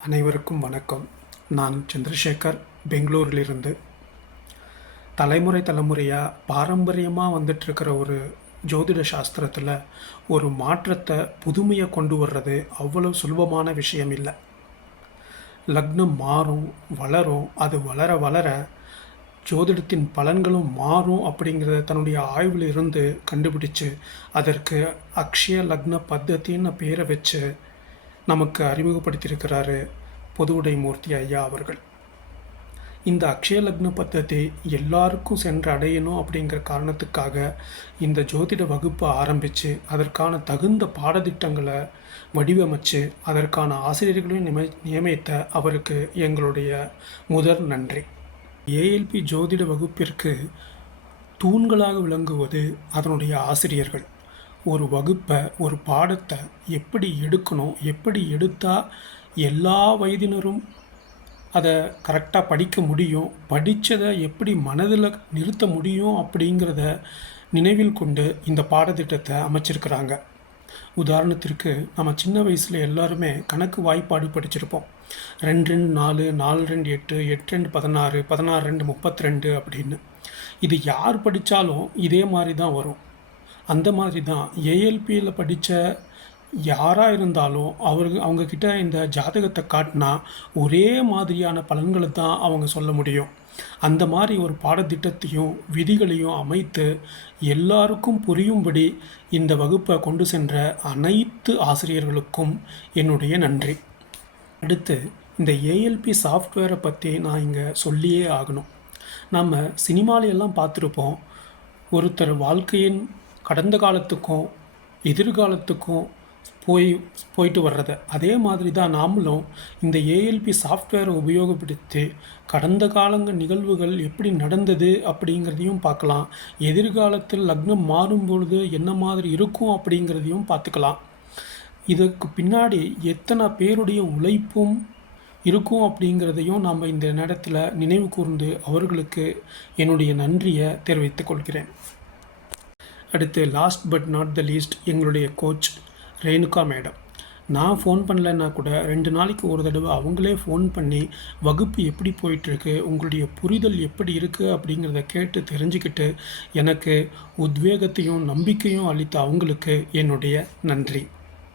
அனைவருக்கும் வணக்கம். நான் சந்திரசேகர் பெங்களூரிலிருந்து. தலைமுறை தலைமுறையாக பாரம்பரியமாக வந்துட்டுருக்கிற ஒரு ஜோதிட சாஸ்திரத்தில் ஒரு மாற்றத்தை புதுமையை கொண்டு வர்றது அவ்வளோ சுலபமான விஷயம் இல்லை. லக்னம் மாறும் வளரும் அது வளர வளர ஜோதிடத்தின் பலன்களும் மாறும் அப்படிங்கிறத தன்னுடைய ஆய்வில் இருந்து கண்டுபிடிச்சு அதற்கு அக்ஷய லக்ன பத்தத்தின்னு பேரை வச்சு நமக்கு அறிமுகப்படுத்தியிருக்கிறாரு பொதுவுடை மூர்த்தி ஐயா அவர்கள். இந்த அக்ஷய லக்ன பத்தத்தை எல்லாருக்கும் சென்று அடையணும் அப்படிங்கிற காரணத்துக்காக இந்த ஜோதிட வகுப்பை ஆரம்பித்து அதற்கான தகுந்த பாடத்திட்டங்களை வடிவமைச்சு அதற்கான ஆசிரியர்களையும் நியமி நியமித்த அவருக்கு எங்களுடைய முதல் நன்றி. ஏஎல்பி ஜோதிட வகுப்பிற்கு தூண்களாக விளங்குவது அதனுடைய ஆசிரியர்கள். ஒரு வகுப்பை ஒரு பாடத்தை எப்படி எடுக்கணும் எப்படி எடுத்தால் எல்லா வயதினரும் அதை கரெக்டாக படிக்க முடியும் படித்ததை எப்படி மனதில் நிறுத்த முடியும் அப்படிங்கிறத நினைவில் கொண்டு இந்த பாடத்திட்டத்தை அமைச்சிருக்கிறாங்க. உதாரணத்திற்கு நம்ம சின்ன வயசில் எல்லாருமே கணக்கு வாய்ப்பாடு படிச்சிருப்போம். ரெண்டு ரெண்டு நாலு நாலு ரெண்டு எட்டு எட்டு ரெண்டு பதினாறு பதினாறு ரெண்டு முப்பத்தி ரெண்டு அப்படின்னு. இது யார் படித்தாலும் இதே மாதிரி தான் வரும். அந்த மாதிரி தான். ஏஎல்பியில் படித்த யாராக இருந்தாலும் அவருக்கு அவங்கக்கிட்ட இந்த ஜாதகத்தை காட்டினா ஒரே மாதிரியான பலன்களை தான் அவங்க சொல்ல முடியும். அந்த மாதிரி ஒரு பாடத்திட்டத்தையும் விதிகளையும் அமைத்து எல்லாருக்கும் புரியும்படி இந்த வகுப்பை கொண்டு சென்ற அனைத்து ஆசிரியர்களுக்கும் என்னுடைய நன்றி. அடுத்து இந்த ஏஎல்பி சாஃப்ட்வேரை பற்றி நான் இங்கே சொல்லியே ஆகணும். நம்ம சினிமாலையெல்லாம் பார்த்துருப்போம். ஒருத்தர் வாழ்க்கையின் கடந்த காலத்துக்கும் எதிர்காலத்துக்கும் போய் போயிட்டு வர்றத. அதே மாதிரி தான் நாமளும் இந்த ஏஎல்பி சாஃப்ட்வேரை உபயோகப்படுத்தி கடந்த காலங்கள் நிகழ்வுகள் எப்படி நடந்தது அப்படிங்கிறதையும் பார்க்கலாம். எதிர்காலத்தில் லக்னம் மாறும் பொழுது என்ன மாதிரி இருக்கும் அப்படிங்கிறதையும் பார்த்துக்கலாம். இதுக்கு பின்னாடி எத்தனை பேருடைய உழைப்பும் இருக்கும் அப்படிங்கிறதையும் நாம் இந்த நேரத்தில் நினைவு கூர்ந்து அவர்களுக்கு என்னுடைய நன்றியை தெரிவித்துக் கொள்கிறேன். அடுத்து last but not the least எங்களுடைய கோச் ரேணுகா மேடம். நான் ஃபோன் பண்ணலைன்னா கூட ரெண்டு நாளைக்கு ஒரு தடவை அவங்களே ஃபோன் பண்ணி வகுப்பு எப்படி போயிட்டுருக்கு? உங்களுடைய புரிதல் எப்படி இருக்குது அப்படிங்கிறத கேட்டு தெரிஞ்சுக்கிட்டு எனக்கு உத்வேகத்தையும் நம்பிக்கையும் அளித்த அவங்களுக்கு என்னுடைய நன்றி.